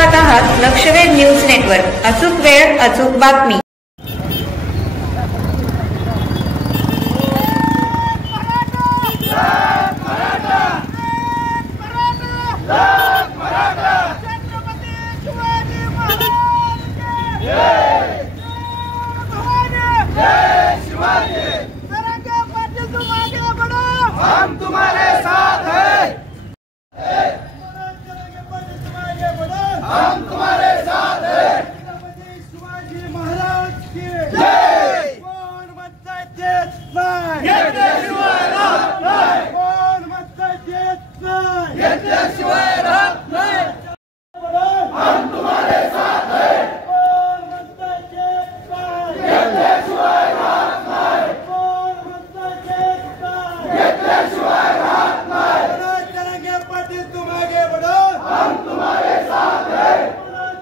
पाहत आहात लक्षवेध news network. अचूक वेळ अचूक बातमी। हम तुम्हारे साथ हैं। हम तुम्हारे साथ हैं। शिवाजी महाराज की जय। कौन म्हणतंय देत नाही, घेतल्याशिवाय राहत नाही। कौन म्हणतंय देत नाही, घेतल्याशिवाय राहत नाही। हम तुम्हारे साथ हैं। कौन म्हणतंय देत नाही, घेतल्याशिवाय राहत नाही। कौन म्हणतंय देत नाही, घेतल्याशिवाय राहत नाही। चलेंगे पाटिल तुम आगे बढ़ो, हम तुम्हारे साथ हैं।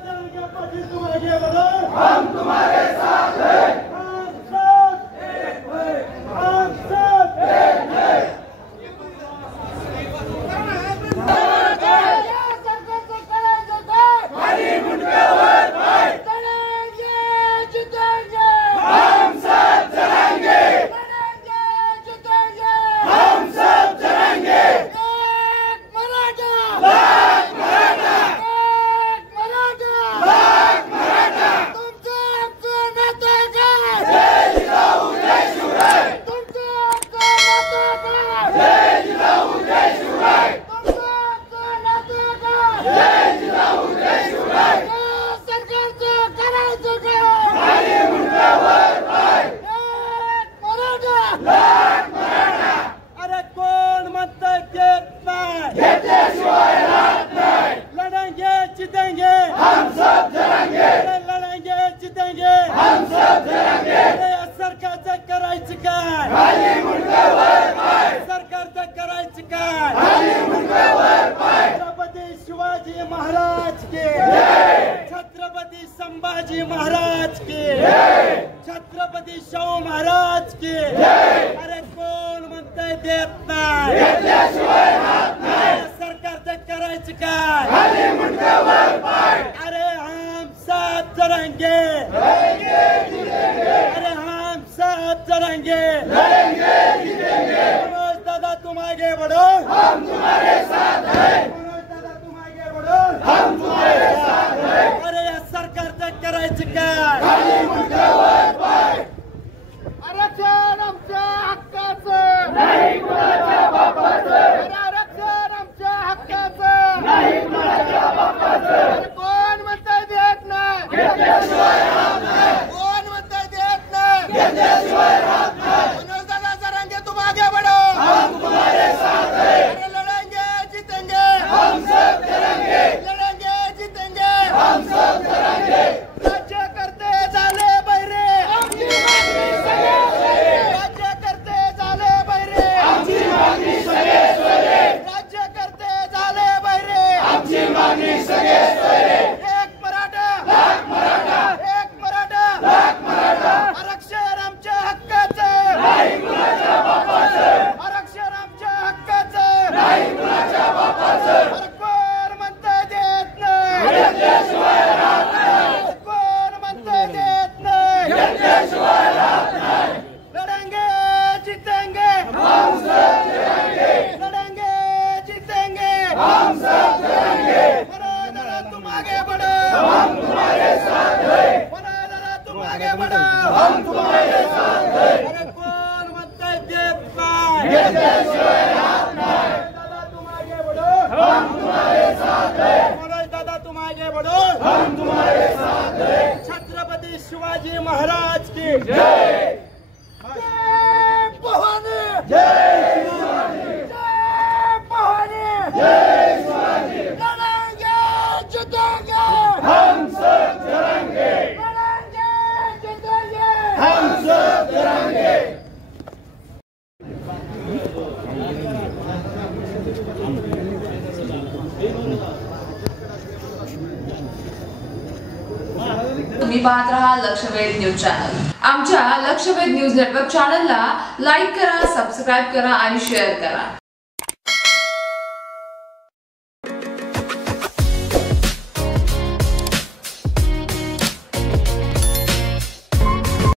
चलेंगे पाटिल तुम आगे बढ़ो, हम तुम्हारे साथ हैं। हम साथ एक हैं, हम साथ एक हैं। खाली मुंडक्यावर पाय, लढेंगे जितेंगे। हम साथ चलेंगे, लढेंगे जितेंगे। हम साथ चलेंगे। एक मराठा, लाख मराठा, एक मराठा, लाख मराठा। तुमचं हक्क नातं काय? जय जिजाऊ जय शिवराय। तुमचं हक्क नातं काय? जय जिजाऊ जय शिवराय। तुमचं हक्क नातं काय? जय जिजाऊ जय शिवराय। या सरकारचं करायचं काय? खाली मुंडक्यावर पाय, एक मराठा, लाख मराठा। अरे कोण म्हणतंय देत नाही, घेतल्याशिवाय राहत नाही। लढेंगे जितेंगे, हम सब जरांगे। लढेंगे जितेंगे, हम सब जरांगे। अरे या सरकारचं करायचं काय? खाली मुंडक्यावर पाय, सरकारचं करायचं काय? खाली मुंडक्यावर पाय। छत्रपती शिवाजी महाराज की जय। छत्रपती संभाजी महाराज की जय। छत्रपती शाहू महाराज की जय। अरे कोण म्हणतंय देत नाही, घेतल्याशिवाय राहत नाही। सरकारचं करायचं काय? खाली मुंडक्यावर पाय। अरे हम साथ चलेंगे, लढेंगे जितेंगे। अरे हम साथ चलेंगे, लढेंगे जितेंगे। मनोज दादा तुम आगे बढ़ो, हम तुम्हारे साथ हैं। मनोज दादा तुम आगे बढ़ो, हम तुम्हारे साथ हैं। अरे या सरकारचं करायचं काय? खाली मुंडक्यावर पाय। आरक्षण आमच्या हक्काचं, नाही कुणाच्या बापाचं। आरक्षण आमच्या हक्काचं, नाही कुणाच्या बापाचं। कोण म्हणतंय देत नाही, घेतल्याशिवाय राहत नाही। कोण म्हणतंय देत नाही, घेतल्याशिवाय राहत नाही। मनोज दादा जरांगे तुम आगे बढ़ो, हम तुम्हारे साथ हैं। अरे लड़ेंगे जितेंगे, हम सब करेंगे। लड़ेंगे जितेंगे, हम सब करेंगे। राज्य करते झाले बहिरे, आमची मागणी सगळे सोयरे। राज्य करते झाले बहिरे, आमची मागणी सगळे सोयरे। राज्य करते झाले बहिरे, आमची मागणी सगळे सोयरे। एक मराठा, लाख मराठा, एक मराठा, लाख मराठा। आरक्षण आमच्या हक्काचं, नाही कुणाच्या बापाचं। आरक्षण आमच्या हक्काचं, नाही कुणाच्या बापाचं। अरे कोण म्हणतंय देत नाही, घेतल्याशिवाय राहत नाही। कोण म्हणतंय देत नाही, घेतल्याशिवाय राहत नाही। लढेंगे जितेंगे, हम सब जरांगे। लढेंगे जितेंगे, हम सब जरांगे। मनोज दादा तुम आगे बढ़ो, हम तुम्हारे साथ हैं। मनोज दादा तुम आगे बढ़ो, हम तुम्हारे साथ हैं। अरे कोण म्हणतंय देत नाही, घेतल्याशिवाय राहत नाही। दादा तुम आगे बढ़ो, हम तुम्हारे साथ हैं। मनोज दादा तुम आगे बढ़ो, हम तुम्हारे साथ हैं। छत्रपती शिवाजी महाराज की जय। जय भवानी, जय शिवाजी। जय भवानी, जय शिवाजी। लड़ेंगे जितेंगे, हम सब जरांगे। लड़ेंगे जितेंगे, हम सब जरांगे। तुम्ही पाहत रहा लक्षवेध न्यूज चॅनल। आमच्या लक्षवेध न्यूज नेटवर्क चॅनलला लाईक करा, सबस्क्राईब करा आणि शेअर करा।